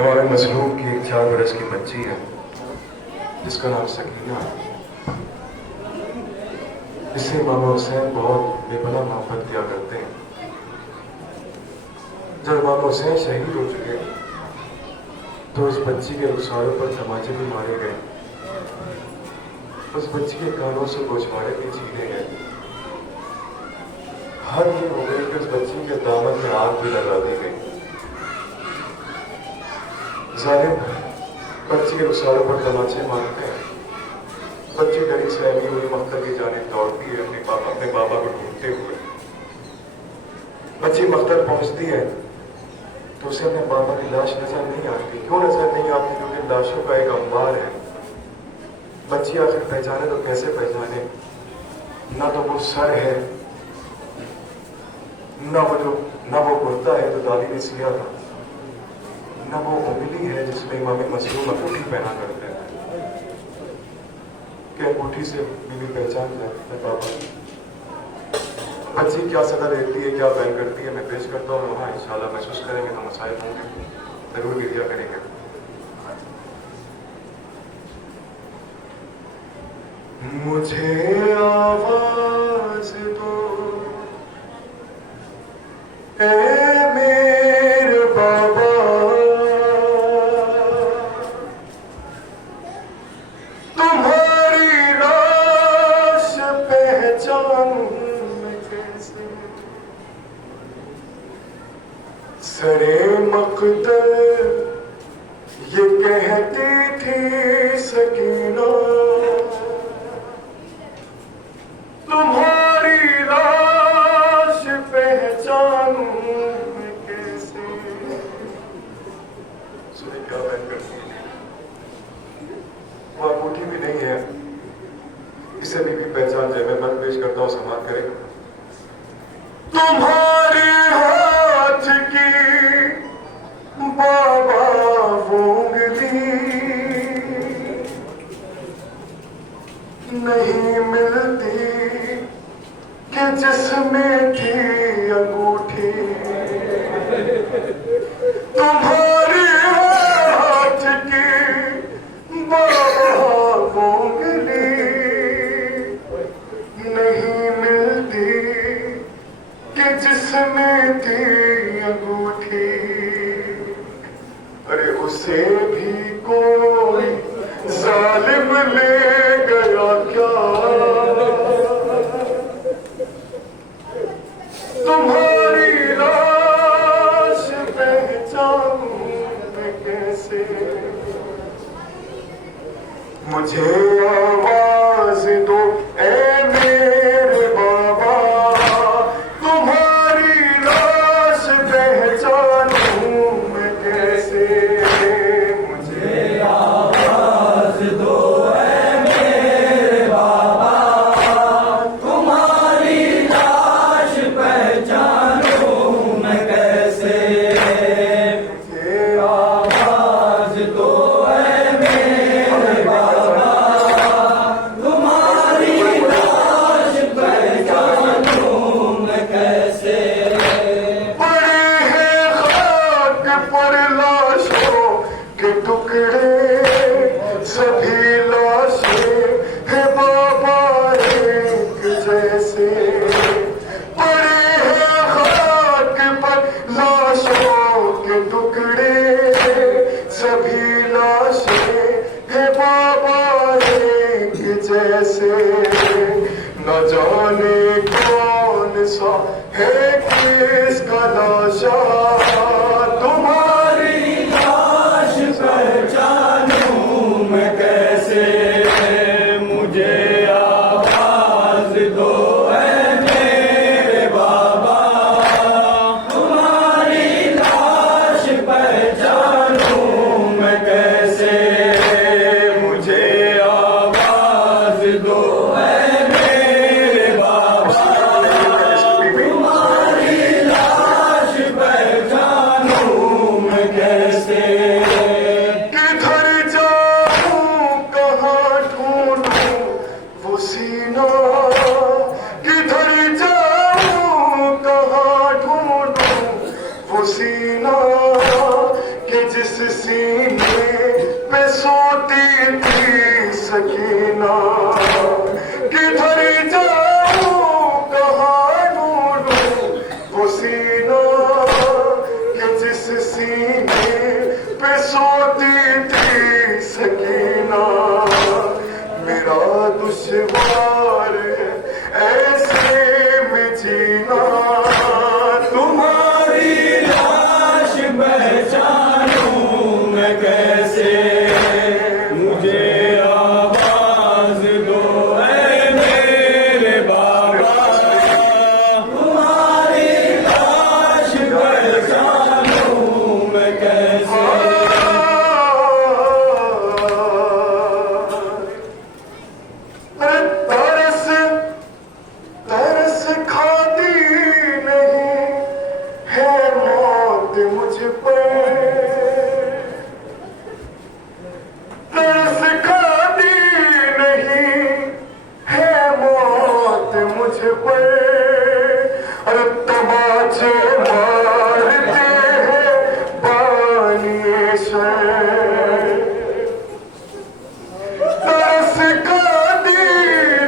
हमारे मजलूम की एक 4 बरस की बच्ची है जिसका नाम सकीना है, जिससे इमाम हुसैन बहुत बेपनाह मोहब्बत किया करते हैं। जब इमाम हुसैन शहीद हो चुके तो उस बच्ची के रुखसारों पर तमाचे भी मारे गए, उस बच्ची के कानों से गोछवाड़े भी छीने गए। हर ये हो गई कि उस बच्ची के दामन में आग भी लगा दी गई। जालिम बच्ची के रुखसारों पर तमाचे मारते हैं। बच्ची डरी सहमी हुई मख्तर की जानिब दौड़ती है अपने बाबा को ढूंढते हुए। बच्ची मख्तर पहुंचती है तो उसे अपने बाबा की लाश नजर नहीं आती। क्यों नजर नहीं आती? क्योंकि लाशों का एक अंबार है। बच्ची आखिर पहचाने तो कैसे पहचाने? ना तो वो सर है, ना वो कुर्ता है जो दादी ने सिया था, ना वो उंगली है जिसमें इमाम मसलूम अंगूठी पहना करते हैं कि अंगूठी से बीवी पहचान जाती है बाबा। बच्ची क्या सदा लेती है, क्या बयान करती है, मैं पेश करता हूँ। वहाँ इंशाल्लाह महसूस करेंगे तो मसाइल होंगे, जरूर वीडियो करेंगे। मुझे आवाज दो ए मेरे बाबा, तुम्हारी लाश पहचानूं मैं कैसे? सरे मक़दर ये कहती थी सकीना, तुम्हारी लाश पहचानूं मैं कैसे? सुनिए क्या बयान करती है। वो अंगूठी भी नहीं है, इसे भी पहचान जाए। मैं मन पेश करता हूँ, समाप्त करें। तुम्हारे हाथ की बाबा वो उंगली नहीं मिलती कि जिसमें थी अंगूठी। तुम्हारे हाथ की बाबा वो उंगली नहीं मिलती कि जिसमें थी अंगूठी। अरे उसे भी कोई जालिम ले गया क्या? तुम्हारी लाश पहचानूं मैं कैसे? मुझे आवाज दो ए मेरे बाबा, तुम्हारी लाश पहचानूं मैं कैसे? मुझे आवाज दो ए मेरे बाबा, तुम्हारी लाश पहचानूं मैं कैसे? मुझे आवाज दो ए मेरे बाबा, तुम्हारी लाश पहचानूं मैं कैसे? पड़े हैं खाक पर लाशों के टुकड़े, सभी लाशें हैं बाबा एक जैसे। पड़े हैं खाक पर लाशों के टुकड़े, सभी लाशें हैं बाबा एक जैसे। न जाने कौन सा है किसका लाशा, तुम्हारी लाश पहचानूं मैं कैसे? मुझे आवाज दो ए मेरे बाबा, तुम्हारी लाश पहचानूं मैं कैसे? मुझे आवाज दो ए मेरे बाबा, तुम्हारी लाश सीने पे सोती थी सकीना, किधर जाऊं कहाँ ढूंढूं वो सीना, कि जिस सीने पे सोती थी सकीना। मेरा दुश्वार है ऐसे में जीना, तुम्हारी लाश पहचानूं मैं कैसे, मुझे आवाज दो ऐ मेरे बाबा, तुम्हारी लाश पहचानूं मैं कैसे। तरस खाती नहीं है मौत मुझ पर, तरस खाती नहीं है मौत मुझ पर। अरे तमाचे मारते हैं बानिए शर, तरस खाती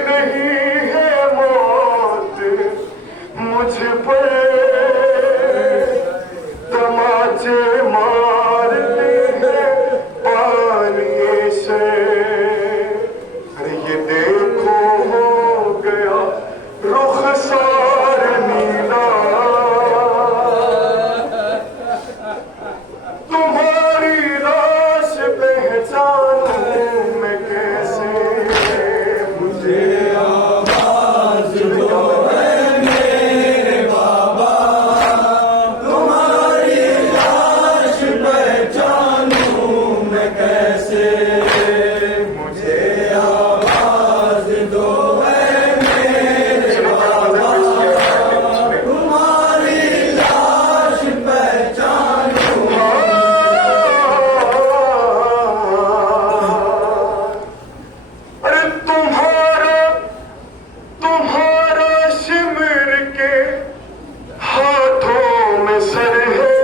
नहीं है मौत मुझ पर, तमाचे मारते हैं पानिए से। अरे ये देखो हो गया रुखसार नीला, तुम्हारी लाश पहचानूं मैं कैसे, मुझे आवाज दो ऐ मेरे बाबा, तुम्हारी लाश पहचानूं मैं कैसे, मुझे आवाज दो ऐ मेरे बाबा, तुम्हारी लाश पहचानूं। अरे तुम्हारा शिमर के हाथों में सर है,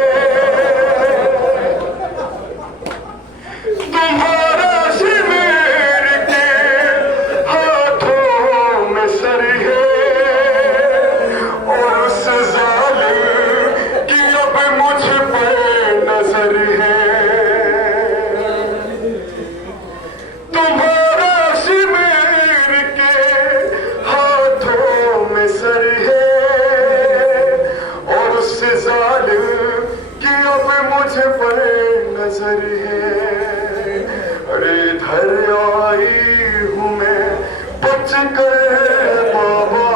तुम्हारा शिमर के हाथों में सर है, और उस जालिम की अब मुझ पर नजर है। तुम्हारा शिमर के हाथों में सर है, और उस जालिम की अब मुझ पर नजर है। अरे इधर आई हूँ मैं बच कर बाबा,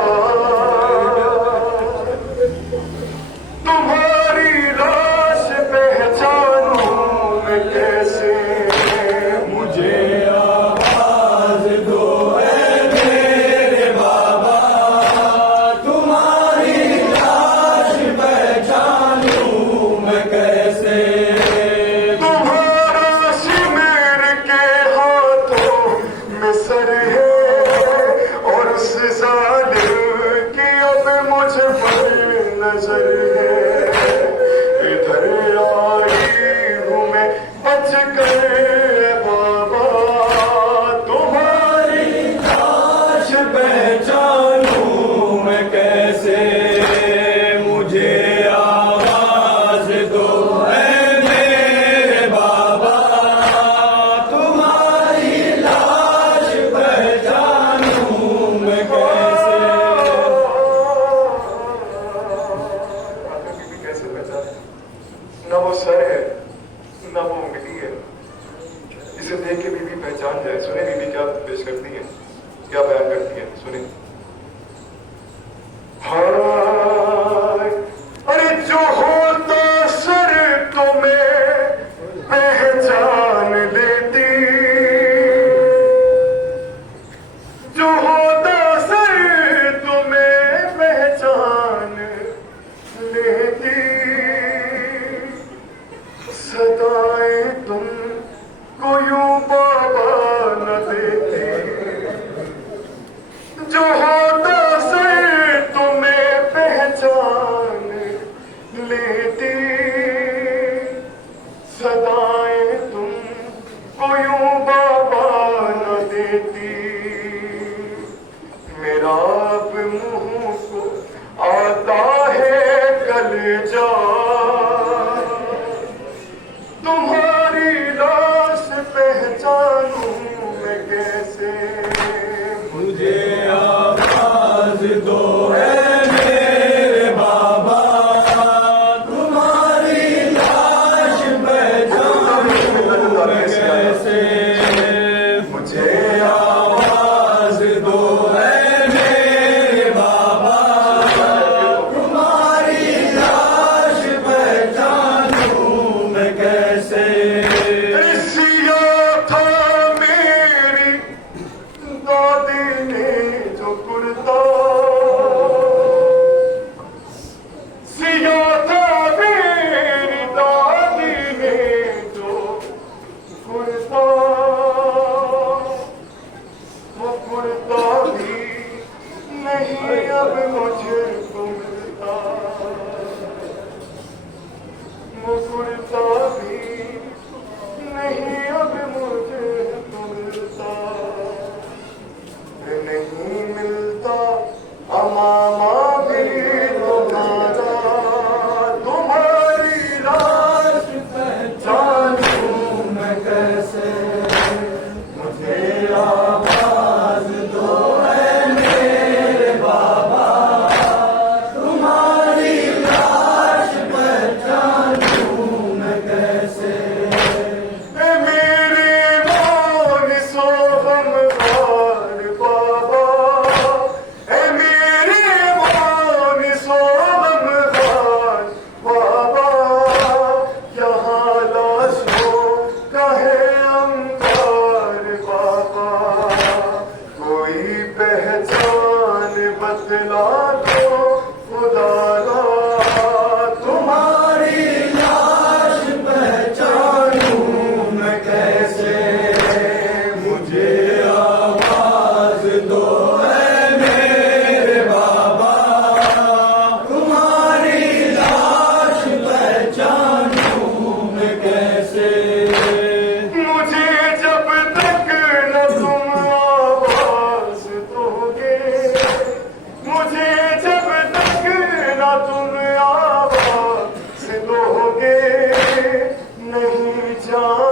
तुम्हारी लाश पहचानूं मैं कैसे, मुझे आवाज दो ऐ मेरे बाबा, तुम्हारी लाश पहचानूं मैं कैसे। तुम्हारा शिमर के हाथों में सर है, और उस जालिम की अब मुझ पर नजर है। इधर आई हूँ मैं बच कर बाबा, तुम्हारी लाश पहचानूं मैं कैसे, मुझे आवाज दो ऐ मेरे बाबा, तुम्हारी लाश पहचानूं मैं कैसे। बीबी कैसे पहचाने, न वो सर है न वो उंगली है, इसे देख के बीबी पहचान जाए। सुने बीबी क्या पेश करती है, क्या बयान करती है, सुने। हाँ, अरे जो होता सर तुम्हें पहचान लेती, जो होता सर तुम्हें पहचान लेती, सदाएं तुम को यूं बाबा न देती, जो होता से तुम्हें पहचान लेती, सदाएं को यूं बाबा न देती, मेरा अब मुंह को आता है कलेजा, तुम्हारी लाश पहचानूं मैं कैसे, मुझे आवाज दो मेरे बाबा, तुम्हारी लाश पहचानूं मैं कैसे, मुझे आवाज दो मेरे बाबा, तुम्हारी लाश पहचानूं मैं कैसे। सिया था मेरी दादी ने जो कुर्ता, सिया था मेरी दादी ने जो कुर्ता, वो कुर्ता भी नहीं अब मुझे मिलता, वो कुर्ता भी नहीं अब मुझे मिलता, नहीं मिलता अमामा भी तुम्हारा, तुम्हारी लाश पहचानूं मैं कैसे, मुझे आवाज दो मेरे बाबा, तुम्हारी लाश पहचानूं मैं कैसे। मेरे मौन सो गमगार बाबा, मेरे मौन सो गमगार बाबा, यहाँ लाशों का है अंगार बाबा, कोई पहचान बतला दो खुदारा, तुम्हारी लाश पहचानूं मैं कैसे, मुझे आवाज दो मेरे बाबा, तुम्हारी लाश पहचानूं मैं कैसे। मुझे जब तक न तुम आवाज दोगे, मुझे जब तक न तुम आवाज दोगे, नहीं जान